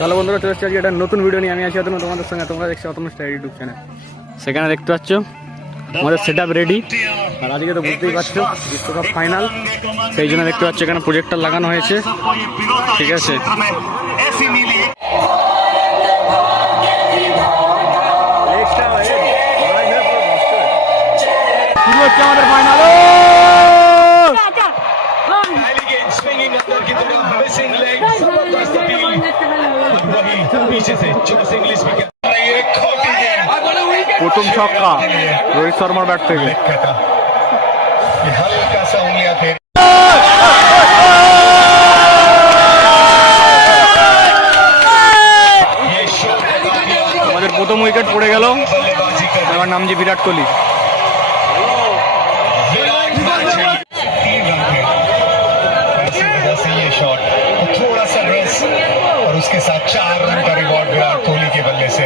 চলো বন্ধুরা, চলে এসেছি আজকে একটা নতুন ভিডিও নিয়ে। আমি আছি অতনু তোমাদের সঙ্গে। তোমরা দেখছো অতনু স্টাইল ইউটিউব চ্যানেল। সেখানে দেখতে পাচ্ছ আমাদের সেট আপ রেডি। আর আজকে তো বুঝতেই পারছো বিশ্বকাপ ফাইনাল, সেই জন্য দেখতে পাচ্ছ এখানে প্রজেক্টর লাগানো হয়েছে। ঠিক আছে, শুরু হচ্ছে আমাদের ফাইনাল। প্রথম ছক্কা রোহিত শর্মার ব্যাট থেকে। আমাদের প্রথম উইকেট পড়ে গেল। এবার নামছে বিরাট কোহলি। और उसके साथ 4 रन का रिवॉर्ड विराट कोहली के बल्ले से।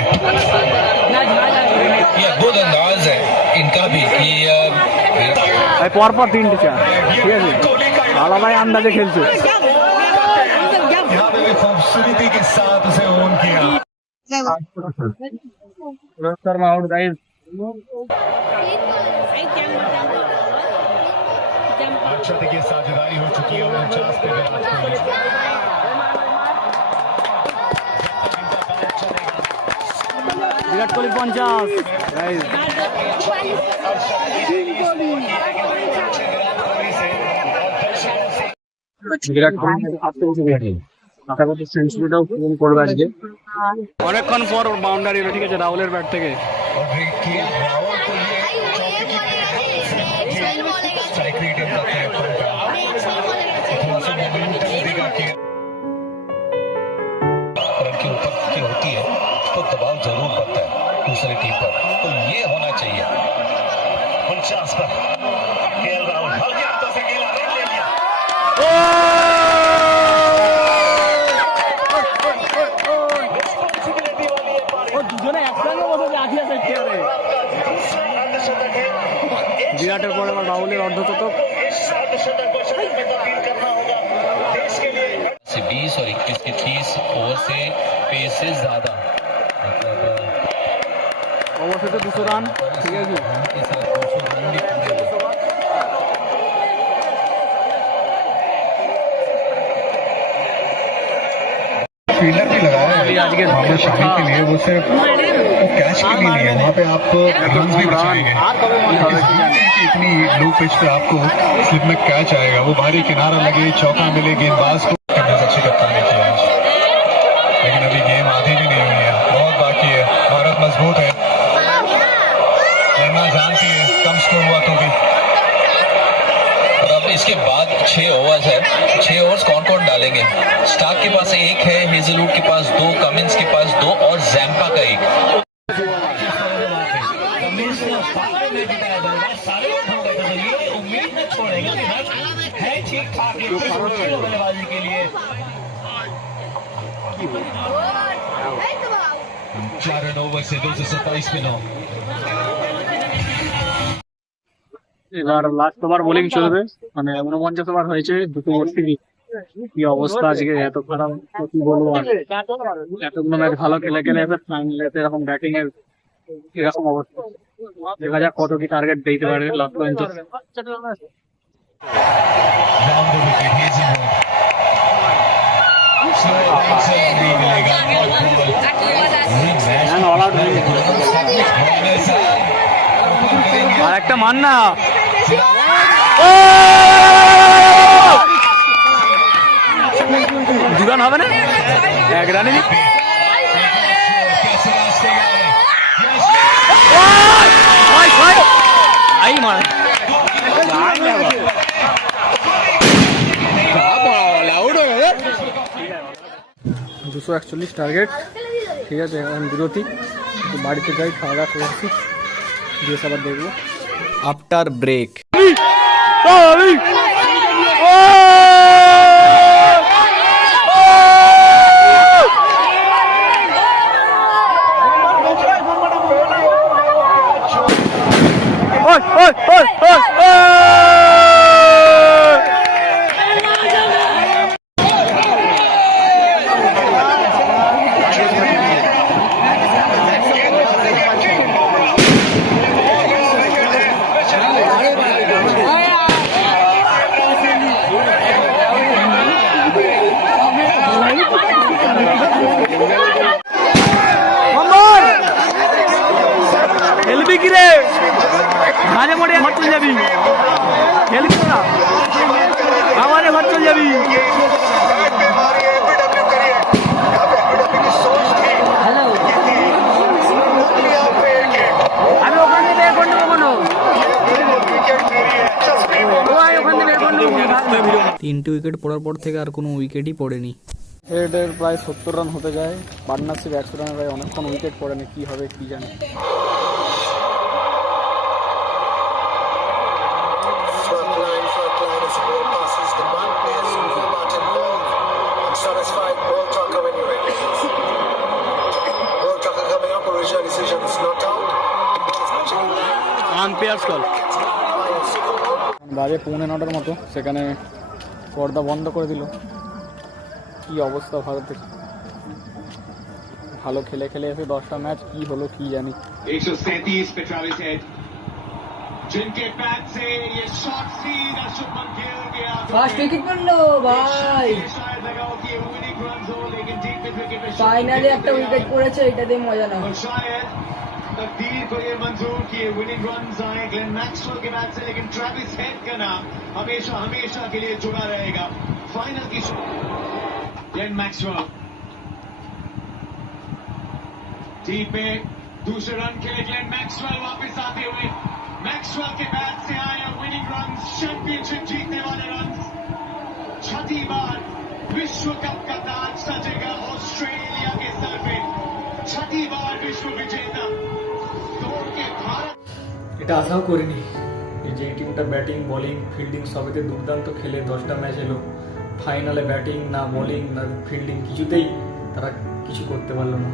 ये गुड अंदाज है इनका भी कि পরপর তিনটে চার। ঠিক আছে, আলাদাই আন্দাজে খেলছে। यहाँ पे भी खूबसूरती के साथ उसे ओन किया। Rohit Sharma out guys. अच्छा देखिए, साझेदारी हो चुकी है 49 पे विराट कोहली। विराट कोहली 50 गाइस। বিরাট কোহলি সেঞ্চুরিটাও পূরণ করবে আজকে অনেকক্ষণ পর। বাউন্ডারি, ঠিক আছে, রাহুলের ব্যাট থেকে। होती है तो दबाव जरूर पड़ता है दूसरी टीम पर, तो ये होना चाहिए 49 पर। केएल राहुल हल्के हाथों से खेला, रन ले लिया। বিরাটের পরে আবার রাহুলের অর্ধশতক। 20 और 21 के 30 ओवर से पेस से ज्यादा অবশেষে 200 রান। ঠিক আছে, फील्डर भी लगाया है मोहम्मद शामी के लिए। वो सिर्फ वो कैच के लिए नहीं है, वहाँ पे आप रन भी बचाएंगे। इतनी लो पिच पे आपको स्लिप में कैच आएगा, वो भारी किनारा लगे, चौका मिले गेंदबाज को। अच्छी कप्तानी की आज, लेकिन अभी गेम आधी भी नहीं हुई है, बहुत बाकी है। भारत मजबूत है, लड़ना जानती है, कम स्कोर हुआ तो भी। और अब इसके बाद 6 ओवर्स है। 6 ओवर्स कौन कौन डालेंगे? स्टार्क के पास 1 है, हेजलवुड के पास 2, कमिंस के पास 2 और जैम्पा का 1। के लिए 4 रन ओवर से 227 पे 9। এবার লাস্ট ওভার বোলিং চলবে, মানে 49 ওভার হয়েছে, 232। কি অবস্থা আজকে, এত খারাপ কি বলবো। আর এতগুলো ম্যাচ ভালো খেলে খেলে ফাইনালে এরকম ব্যাটিং এর এরকম অবস্থা। দেখা যাক কত কি টার্গেট দিতে পারে লাস্ট পর্যন্ত। আর একটা মান না, দুগান হবে না, 1 রানে। আই মার 241 টার্গেট। ঠিক আছে, এখন বিরতি, বাড়িতে যাই, খাওয়া দাওয়া করছি, দিয়ে আবার দেখবো আফটার ব্রেক। 3টে উইকেট পড়ার পর থেকে আর কোনো উইকেটই পড়েনি। হেডের প্রায় 70 রান হতে যায়, পার্টনারশিপ 100 রানের প্রায় অনেকক্ষণ উইকেট পড়েনি, কি হবে কি জানি। Front line as the ball passes the mark. There's Martin Ball. Unsatisfied ball trucker anyway. Ball trucker coming up. Original decision is not out. Umpires call. বাজে 9:45 মতো, সেখানে পর্দা বন্ধ করে দিল। কি অবস্থা ভারতের, ভালো খেলে খেলে এসে 10টা ম্যাচ কি হলো কি জানি। 137 पे ट्रेविस हेड, जिनके बैट से ये शॉट सीधा शुभमन गिल गया। फास्ट विकेट पड़लो भाई, शायद लगाओ कि ये विनिंग रन हो, लेकिन डीप मिड विकेट पे ফাইনালি একটা উইকেট পড়েছে, এটা দিয়ে মজা নাও। और शायद तकदीर को ये मंजूर किए विनिंग रन्स आए ग्लेन मैक्सवेल के बैट से, लेकिन ट्रेविस हेड का नाम हमेशा हमेशा के लिए जुड़ा रहेगा। फाइनल की ग्लेन मैक्सवेल टी पे दूसरे रन के लिए ग्लेन मैक्सवेल वापस आते हुए, मैक्सवेल के बैट से आए विनिंग रन्स, चैंपियनशिप जीतने वाले रन्स। छठी बार विश्व कप का ताज सजेगा ऑस्ट्रेलिया के सर पे, छठी बार विश्व विजेता तोड़ के भारत। এটা আশাও করিনি যে এই টিমটা ব্যাটিং বোলিং ফিল্ডিং সবেতে দুর্দান্ত খেলে 10টা ম্যাচ এলো, ফাইনালে ব্যাটিং না বোলিং না ফিল্ডিং কিছুতেই তারা কিছু করতে পারলো না।